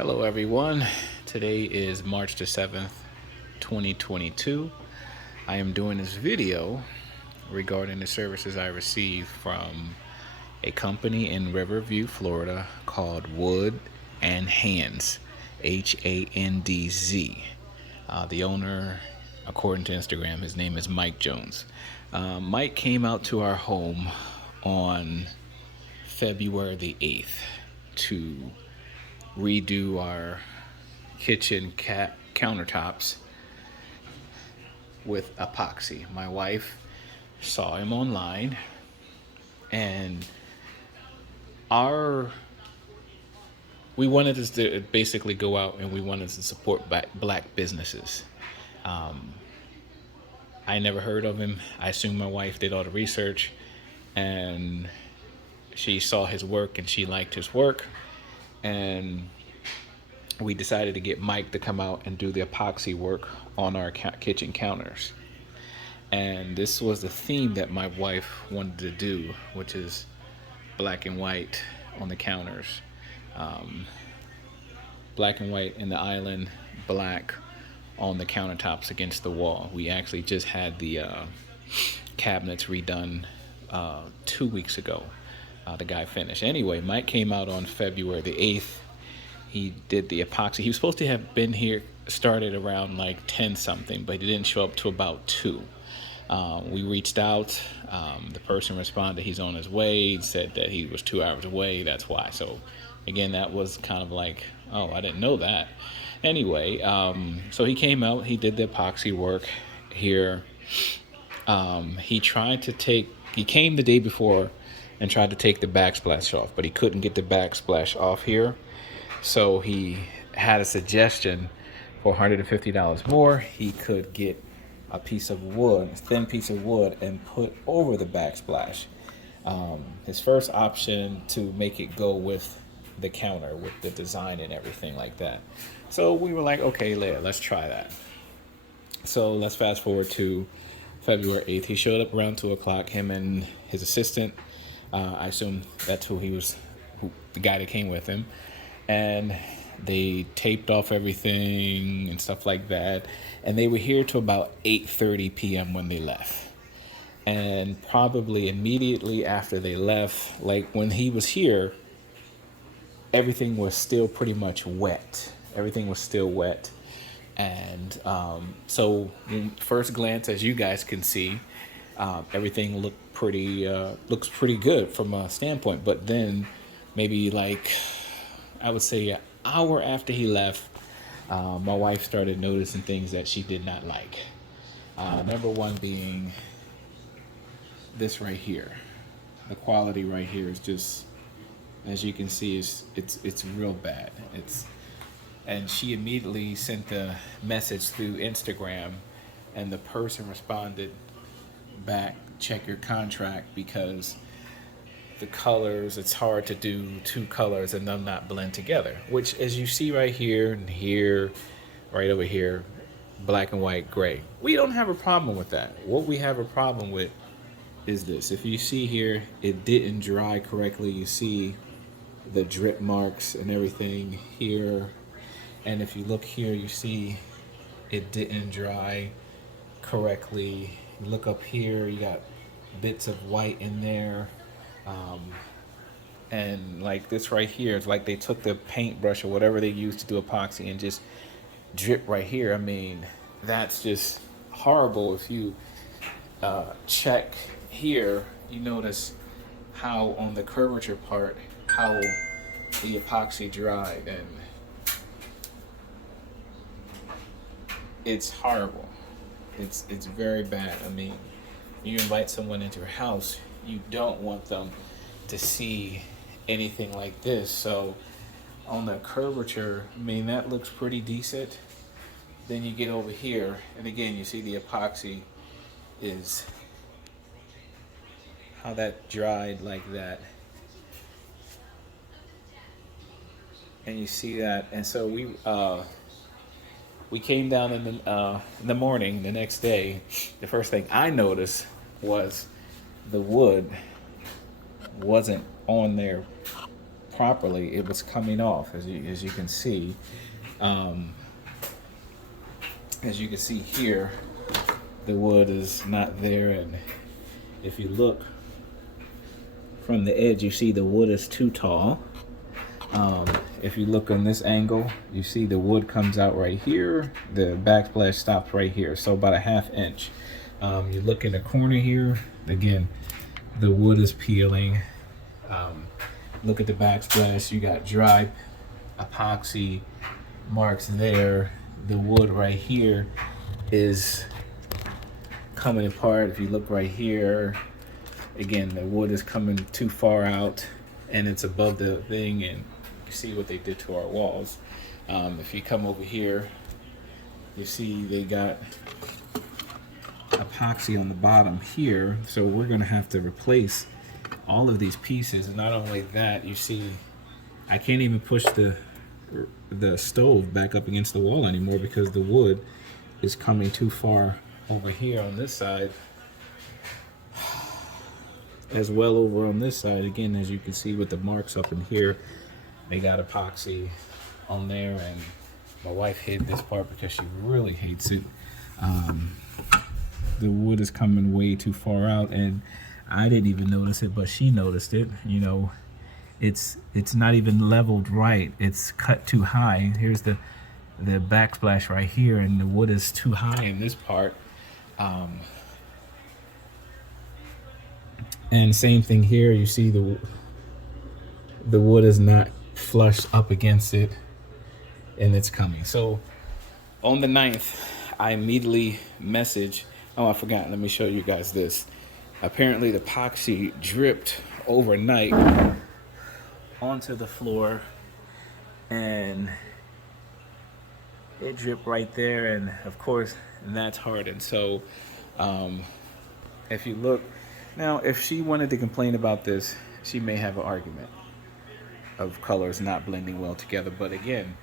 Hello everyone. Today is March the 7th, 2022. I am doing this video regarding the services I received from a company in Riverview, Florida called Wood and Handz, Handz. The owner, according to Instagram, his name is Mike Jones. Mike came out to our home on February the 8th to redo our kitchen countertops with epoxy. My wife saw him online, and we wanted to basically go out and we wanted to support black businesses. I never heard of him. I assume my wife did all the research, and she saw his work and she liked his work, and we decided to get Mike to come out and do the epoxy work on our kitchen counters. And this was the theme that my wife wanted to do, which is black and white on the counters. Black and white in the island, black on the countertops against the wall. We actually just had the cabinets redone 2 weeks ago. The guy finished. Anyway, Mike came out on February the 8th. He did the epoxy. He was supposed to have been here, started around like 10 something, but he didn't show up till about 2. We reached out. The person responded he's on his way, said that he was 2 hours away. That's why. So again, that was kind of like, oh, I didn't know that. Anyway, so he came out, he did the epoxy work here. He came the day before and tried to take the backsplash off, but he couldn't get the backsplash off here. So he had a suggestion for $150 more. He could get a piece of wood, a thin piece of wood, and put over the backsplash. His first option to make it go with the counter, with the design and everything like that. So we were like, okay, let's try that. So let's fast forward to February 8th. He showed up around 2 o'clock, him and his assistant. I assume that's the guy that came with him. And they taped off everything and stuff like that. And they were here till about 8:30 p.m. when they left. And probably immediately after they left, like when he was here, everything was still pretty much wet. Everything was still wet. And so first glance, as you guys can see, everything looks pretty good from a standpoint. But then maybe like, I would say an hour after he left, my wife started noticing things that she did not like. Number one being this right here. The quality right here is just, as you can see, it's real bad. And she immediately sent the message through Instagram, and the person responded back, check your contract, because the colors, it's hard to do two colors and them not blend together, which, as you see right here and here, right over here, black and white, gray. We don't have a problem with that. What we have a problem with is this. If you see here, it didn't dry correctly. You see the drip marks and everything here. And if you look here, you see it didn't dry correctly. Look up here, you got bits of white in there. And like this right here, it's like they took the paintbrush or whatever they used to do epoxy and just drip right here. I mean, that's just horrible. If you check here, you notice how on the curvature part, how the epoxy dried, and it's horrible. It's very bad. I mean, you invite someone into your house, you don't want them to see anything like this. So on the curvature, I mean, that looks pretty decent. Then you get over here, and again, you see the epoxy is how that dried like that. And you see that, and so we came down in the morning the next day. The first thing I noticed was the wood wasn't on there properly, it was coming off, as you can see. Um, as you can see here, the wood is not there, and if you look from the edge, you see the wood is too tall. If you look on this angle, you see the wood comes out right here. The backsplash stops right here, so about a ½ inch. You look in the corner here, again, the wood is peeling. Look at the backsplash, you got dry epoxy marks there. The wood right here is coming apart. If you look right here, again, the wood is coming too far out and it's above the thing, and you see what they did to our walls. If you come over here, you see they got epoxy on the bottom here, so we're gonna have to replace all of these pieces. And not only that, you see I can't even push the stove back up against the wall anymore because the wood is coming too far over here on this side, as well over on this side. Again, as you can see with the marks up in here, they got epoxy on there, and my wife hid this part because she really hates it. The wood is coming way too far out, and I didn't even notice it, but she noticed it. You know, it's not even leveled right. It's cut too high. Here's the backsplash right here, and the wood is too high in this part. And same thing here. You see the wood is not flush up against it, and it's coming. So on the 9th, I immediately message. Oh, I forgot. Let me show you guys this. Apparently, the epoxy dripped overnight onto the floor, and it dripped right there. And of course, that's hardened. So if you look now, if she wanted to complain about this, she may have an argument of colors not blending well together. But again,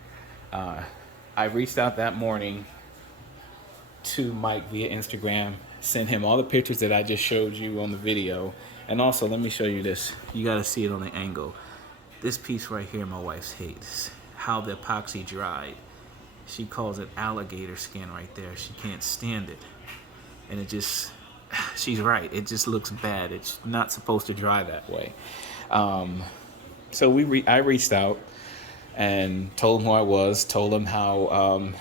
I reached out that morning to Mike via Instagram, sent him all the pictures that I just showed you on the video. And also, let me show you this. You got to see it on the angle. This piece right here, my wife hates how the epoxy dried. She calls it alligator skin right there. She can't stand it. And it just, she's right. It just looks bad. It's not supposed to dry that way. So I reached out and told him who I was, told him how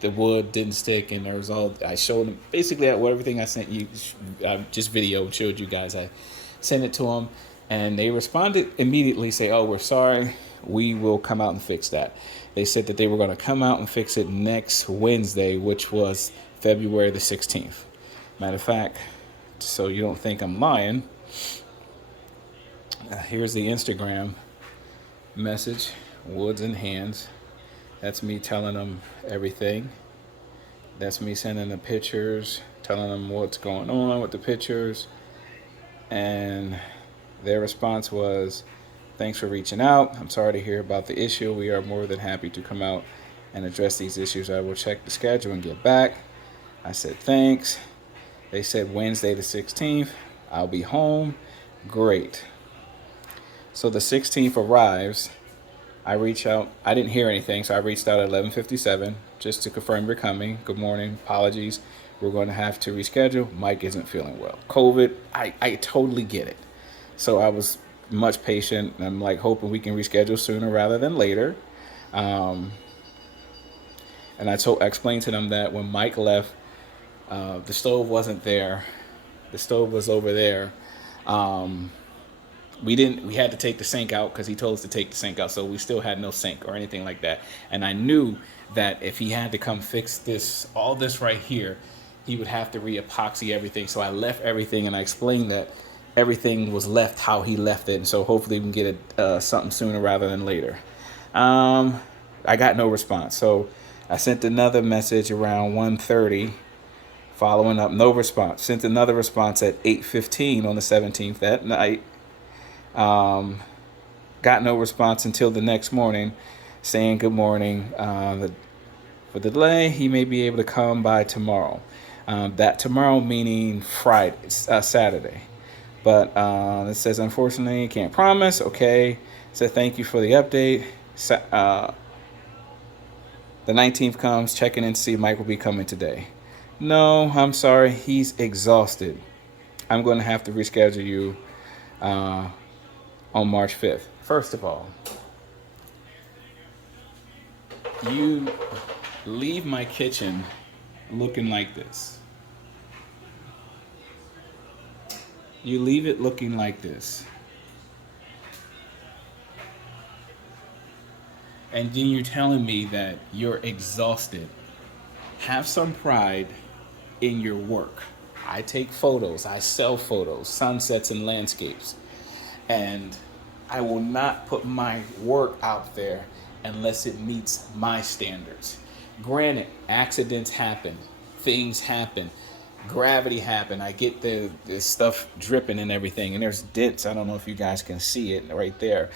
the wood didn't stick, and there was I showed him basically everything I sent you, just video, showed you guys. I sent it to them, and they responded immediately, say, "Oh, we're sorry, we will come out and fix that." They said that they were going to come out and fix it next Wednesday, which was February the 16th. Matter of fact, so you don't think I'm lying, here's the Instagram message, Woods and Handz. That's me telling them everything. That's me sending the pictures, telling them what's going on with the pictures. And their response was, "Thanks for reaching out. I'm sorry to hear about the issue. We are more than happy to come out and address these issues. I will check the schedule and get back." I said, "Thanks." They said Wednesday the 16th. I'll be home. Great. So the 16th arrives. I reach out. I didn't hear anything, so I reached out at 11:57 just to confirm you're coming. Good morning. Apologies. We're going to have to reschedule. Mike isn't feeling well. COVID. I totally get it. So I was much patient. I'm like hoping we can reschedule sooner rather than later. And I explained to them that when Mike left, the stove wasn't there. The stove was over there. We had to take the sink out because he told us to take the sink out, so we still had no sink or anything like that. And I knew that if he had to come fix all this right here, he would have to re-epoxy everything. So I left everything, and I explained that everything was left how he left it, and so hopefully we can get it something sooner rather than later. I got no response, so I sent another message around 1:30 following up, no response. Sent another response at 8:15 on the 17th that night. Got no response until the next morning saying good morning. For the delay, he may be able to come by tomorrow. That tomorrow meaning Saturday. But it says, unfortunately, can't promise. Okay. Said thank you for the update. The 19th comes, checking in to see if Mike will be coming today. No, I'm sorry. He's exhausted. I'm going to have to reschedule you uh, on March 5th. First of all, you leave my kitchen looking like this. You leave it looking like this. And then you're telling me that you're exhausted. Have some pride in your work. I take photos, I sell photos, sunsets and landscapes. And I will not put my work out there unless it meets my standards. Granted, accidents happen, things happen, gravity happen. I get the stuff dripping and everything, and there's dents. I don't know if you guys can see it right there.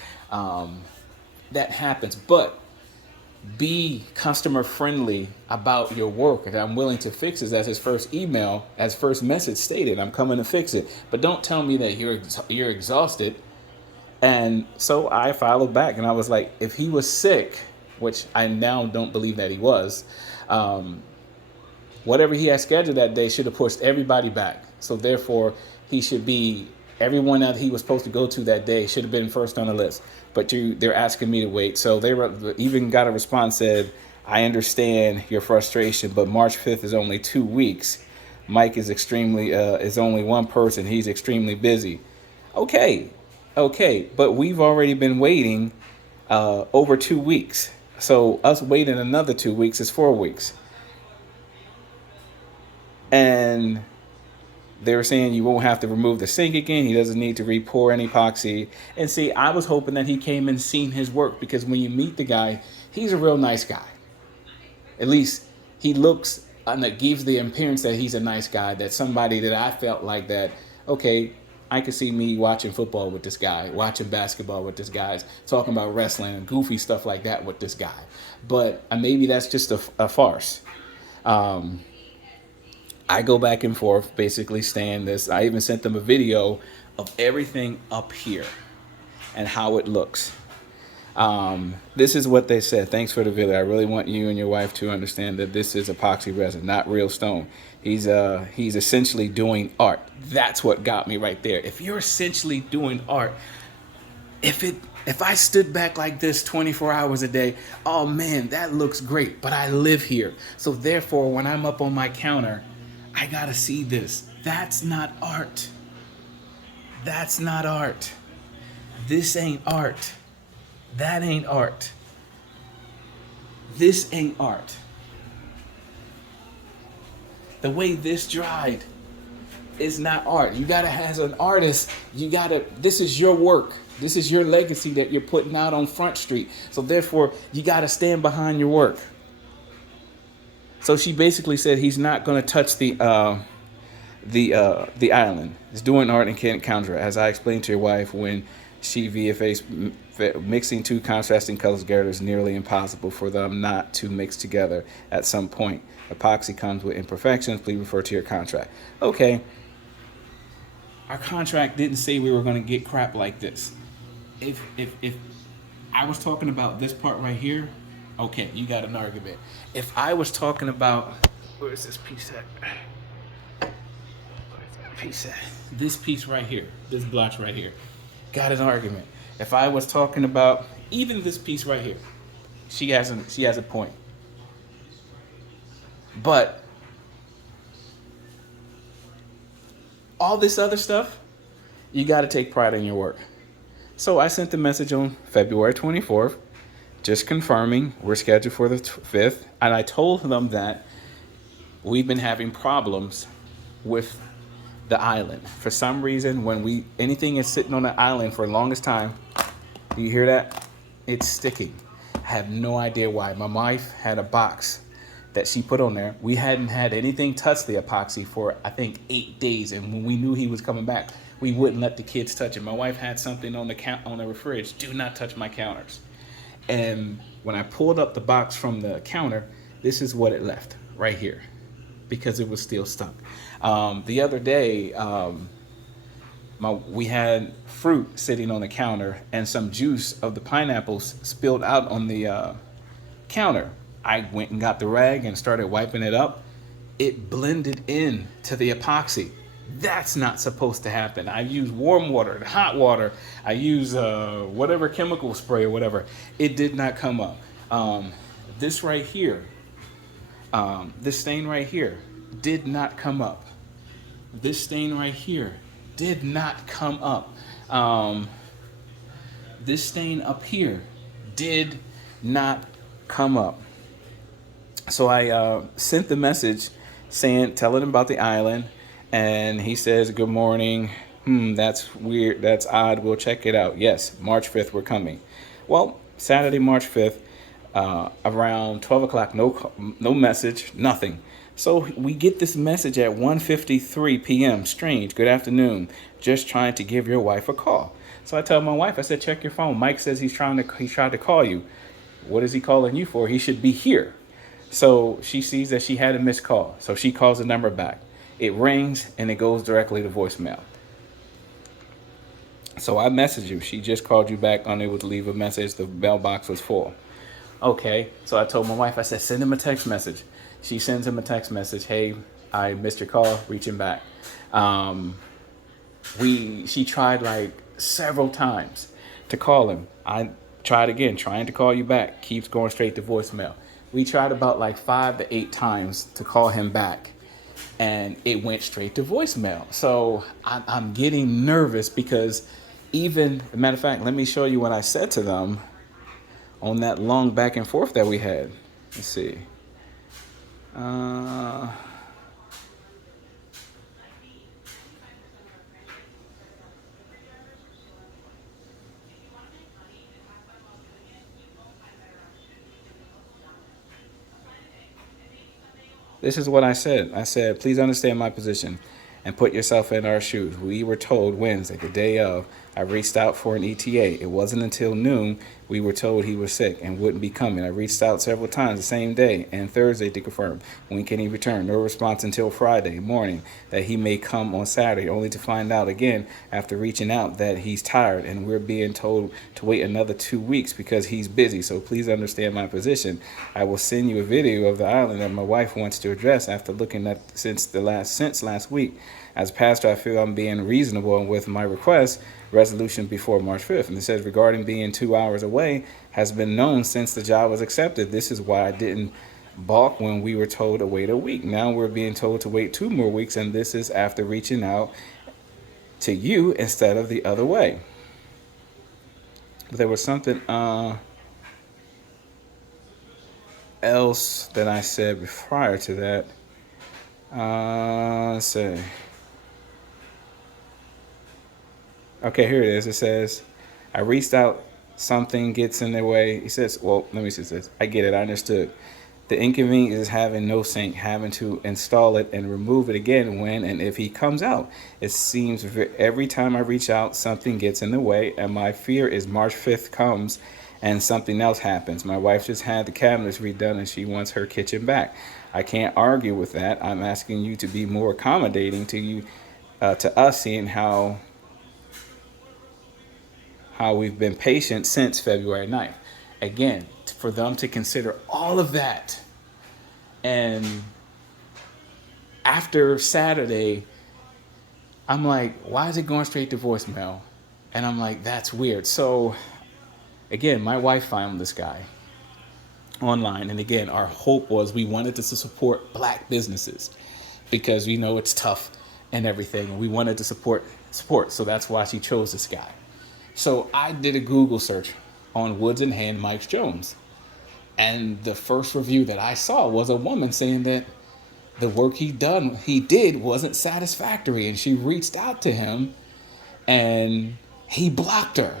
That happens, but be customer friendly about your work. And I'm willing to fix it, as his first email, as first message stated. I'm coming to fix it, but don't tell me that you're exhausted. And so I followed back, and I was like, if he was sick, which I now don't believe that he was, whatever he had scheduled that day should have pushed everybody back. So therefore, he should be, everyone that he was supposed to go to that day should have been first on the list. But they're asking me to wait. So they even got a response said, I understand your frustration, but March 5th is only 2 weeks. Mike is is only one person. He's extremely busy. Okay, but we've already been waiting over 2 weeks. So us waiting another 2 weeks is 4 weeks. And they were saying you won't have to remove the sink again. He doesn't need to re-pour any epoxy. And see, I was hoping that he came and seen his work, because when you meet the guy, he's a real nice guy. At least he looks, and it gives the appearance that he's a nice guy, that somebody that I felt like that, okay, I could see me watching football with this guy, watching basketball with this guy, talking about wrestling and goofy stuff like that with this guy. But maybe that's just a farce. I go back and forth, basically saying this. I even sent them a video of everything up here and how it looks. This is what they said. Thanks for the video. I really want you and your wife to understand that this is epoxy resin, not real stone. He's essentially doing art. That's what got me right there. If you're essentially doing art, if I stood back like this 24 hours a day, oh man, that looks great. But I live here. So therefore, when I'm up on my counter, I gotta see this. That's not art. That's not art. This ain't art. That ain't art. This ain't art. The way this dried is not art. You gotta, as an artist, this is your work. This is your legacy that you're putting out on Front Street. So therefore, you gotta stand behind your work. So she basically said he's not going to touch the island. He's doing art and can't counter it. As I explained to your wife, when she VFAs, mixing two contrasting colors together is nearly impossible for them not to mix together at some point. Epoxy comes with imperfections. Please refer to your contract. Okay. Our contract didn't say we were going to get crap like this. If I was talking about this part right here, okay, you got an argument. If I was talking about, where's this piece at? This piece right here, this blotch right here, got an argument. If I was talking about even this piece right here, she has a point. But all this other stuff, you got to take pride in your work. So I sent the message on February 24th. Just confirming we're scheduled for the 5th. And I told them that we've been having problems with the island. For some reason, when anything is sitting on the island for the longest time, do you hear that? It's sticking. I have no idea why. My wife had a box that she put on there. We hadn't had anything touch the epoxy for, I think, 8 days. And when we knew he was coming back, we wouldn't let the kids touch it. My wife had something on the fridge. Do not touch my counters. And when I pulled up the box from the counter, this is what it left right here, because it was still stuck. The other day, We had fruit sitting on the counter and some juice of the pineapples spilled out on the counter. I went and got the rag and started wiping it up. It blended in to the epoxy. That's not supposed to happen. I use warm water, hot water. I use whatever chemical spray or whatever. It did not come up. This right here, this stain right here, did not come up. This stain right here did not come up. This stain up here did not come up. So I sent the message saying, telling him about the island, and he says, "Good morning. That's weird. That's odd. We'll check it out." Yes, March 5th, we're coming. Well, Saturday, March 5th, around 12 o'clock, no message, nothing. So we get this message at 1:53 p.m. Strange. Good afternoon. Just trying to give your wife a call. So I tell my wife, I said, check your phone. Mike says he tried to call you. What is he calling you for? He should be here. So she sees that she had a missed call. So she calls the number back. It rings and it goes directly to voicemail. So I messaged you. She just called you back, unable to leave a message. The mailbox was full. Okay. So I told my wife, I said, send him a text message. She sends him a text message. Hey, I missed your call. Reaching back. She tried like several times to call him. I tried again, trying to call you back. Keeps going straight to voicemail. We tried about like 5 to 8 times to call him back, and it went straight to voicemail. So I'm getting nervous because even, as a matter of fact, let me show you what I said to them on that long back and forth that we had. Let's see. This is what I said. I said, please understand my position and put yourself in our shoes. We were told Wednesday, the day of, I reached out for an ETA. It wasn't until noon we were told he was sick and wouldn't be coming. I reached out several times the same day and Thursday to confirm. When can he return? No response until Friday morning that he may come on Saturday, only to find out again after reaching out that he's tired and we're being told to wait another 2 weeks because he's busy. So please understand my position. I will send you a video of the island that my wife wants to address after looking at since last week. As a pastor, I feel I'm being reasonable with my request resolution before March 5th. And it says, regarding being 2 hours away has been known since the job was accepted. This is why I didn't balk when we were told to wait a week. Now we're being told to wait 2 more weeks, and this is after reaching out to you instead of the other way. There was something else that I said prior to that. Let's see. Okay, here it is. It says, I reached out, something gets in their way. He says, well, let me see this. I get it. I understood. The inconvenience is having no sink, having to install it and remove it again when and if he comes out. It seems every time I reach out, something gets in the way, and my fear is March 5th comes and something else happens. My wife just had the cabinets redone and she wants her kitchen back. I can't argue with that. I'm asking you to be more accommodating to us, seeing how we've been patient since February 9th. Again, for them to consider all of that. And after Saturday, I'm like, why is it going straight to voicemail? And I'm like, that's weird. So again, my wife found this guy online. And again, our hope was we wanted to support black businesses because we know it's tough and everything. And we wanted to support. So that's why she chose this guy. So I did a Google search on Woods and Hand Mike Jones. And the first review that I saw was a woman saying that the work he did wasn't satisfactory. And she reached out to him and he blocked her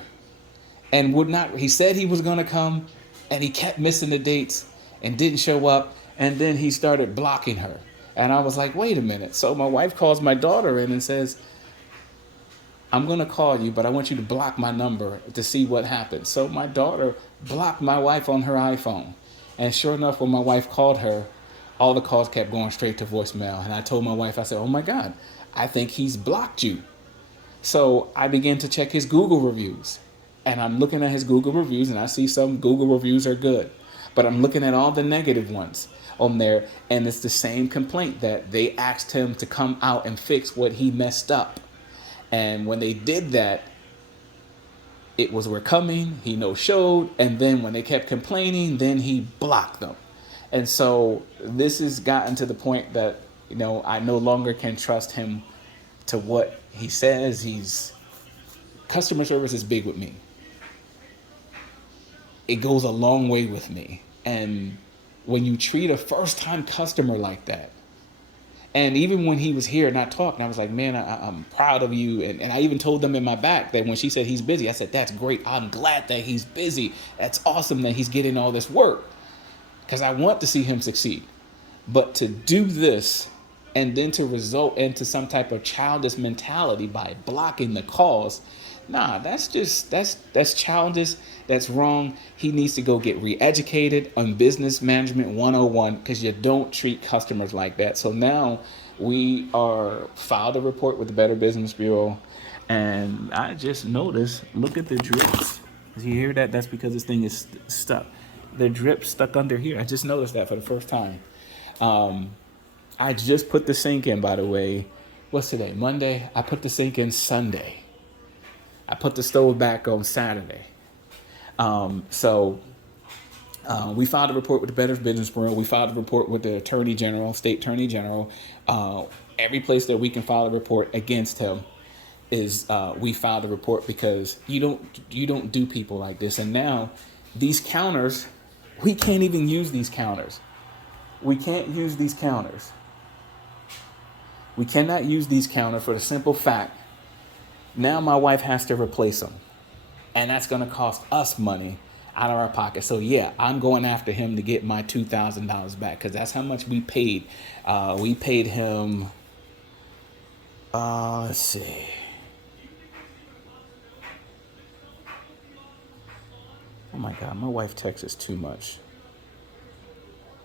and would not. He said he was going to come and he kept missing the dates and didn't show up. And then he started blocking her. And I was like, wait a minute. So my wife calls my daughter in and says, I'm going to call you, but I want you to block my number to see what happens. So my daughter blocked my wife on her iPhone. And sure enough, when my wife called her, all the calls kept going straight to voicemail. And I told my wife, I said, oh my God, I think he's blocked you. So I began to check his Google reviews. And I'm looking at his Google reviews, and I see some Google reviews are good. But I'm looking at all the negative ones on there, and it's the same complaint that they asked him to come out and fix what he messed up. And when they did that, it was we're coming, he no showed, and then when they kept complaining, then he blocked them. And so this has gotten to the point that, I no longer can trust him to what he says. Customer service is big with me. It goes a long way with me. And when you treat a first time customer like that, and even when he was here not talking, I was like, man, I'm proud of you. And I even told them in my back that when she said he's busy, I said, that's great. I'm glad that he's busy. That's awesome that he's getting all this work, because I want to see him succeed. But to do this and then to result into some type of childish mentality by blocking the calls, that's childish. That's wrong. He needs to go get re-educated on business management 101, because you don't treat customers like that. So now we are filed a report with the Better Business Bureau, and I just noticed, look at the drips. You hear that? That's because this thing is stuck. The drip stuck under here. I just noticed that for the first time. I just put the sink in, by the way. What's today? Monday. I put the sink in Sunday. I put the stove back on Saturday. So we filed a report with the Better Business Bureau. We filed a report with the Attorney General, State Attorney General. Every place that we can file a report against him is we filed a report, because you don't do people like this. And now these counters, we can't even use these counters. We can't use these counters. We cannot use these counters for the simple fact, now my wife has to replace them. And that's going to cost us money out of our pocket. So yeah, I'm going after him to get my $2,000 back, because that's how much we paid. We paid him, let's see. Oh my God, my wife texts too much.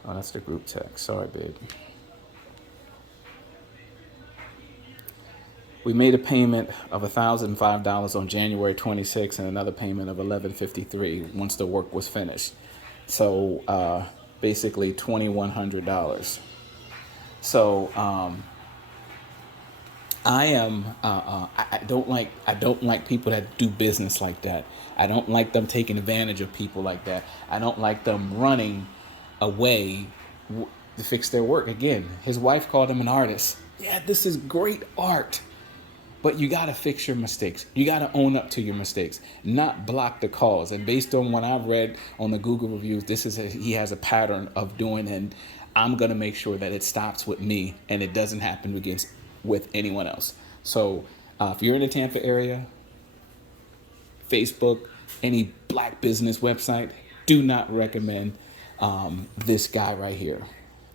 Oh, that's the group text. Sorry, babe. We made a payment of $1,005 on January 26th, and another payment of $1,153 once the work was finished. So basically $2,100. So I don't like people that do business like that. I don't like them taking advantage of people like that. I don't like them running away to fix their work. Again, his wife called him an artist. Yeah, this is great art. But you got to fix your mistakes. You got to own up to your mistakes, not block the calls. And based on what I've read on the Google reviews, he has a pattern of doing, and I'm going to make sure that it stops with me and it doesn't happen with anyone else. So if you're in the Tampa area, Facebook, any black business website, do not recommend this guy right here,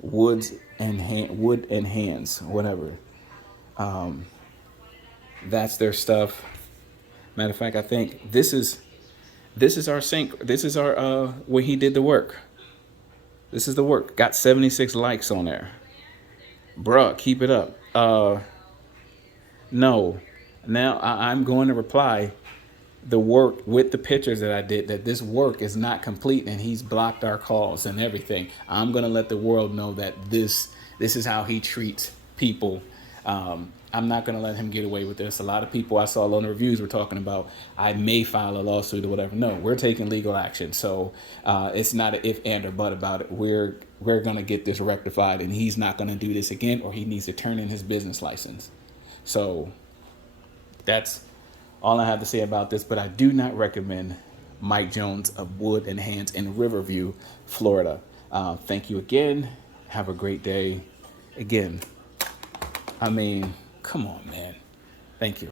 Wood and Handz, whatever. That's their stuff. Matter of fact, I think this is our sink. This is our where he did the work. This is the work. Got 76 likes on there. Bruh, keep it up. No. Now I'm going to reply the work with the pictures that I did, that this work is not complete, and he's blocked our calls and everything. I'm going to let the world know that this is how he treats people. I'm not going to let him get away with this. A lot of people I saw on the reviews were talking about, I may file a lawsuit or whatever. No, we're taking legal action. So it's not an if, and, or but about it. We're going to get this rectified, and he's not going to do this again, or he needs to turn in his business license. So that's all I have to say about this. But I do not recommend Mike Jones of Wood and Handz in Riverview, Florida. Thank you again. Have a great day. Again, I mean, come on, man. Thank you.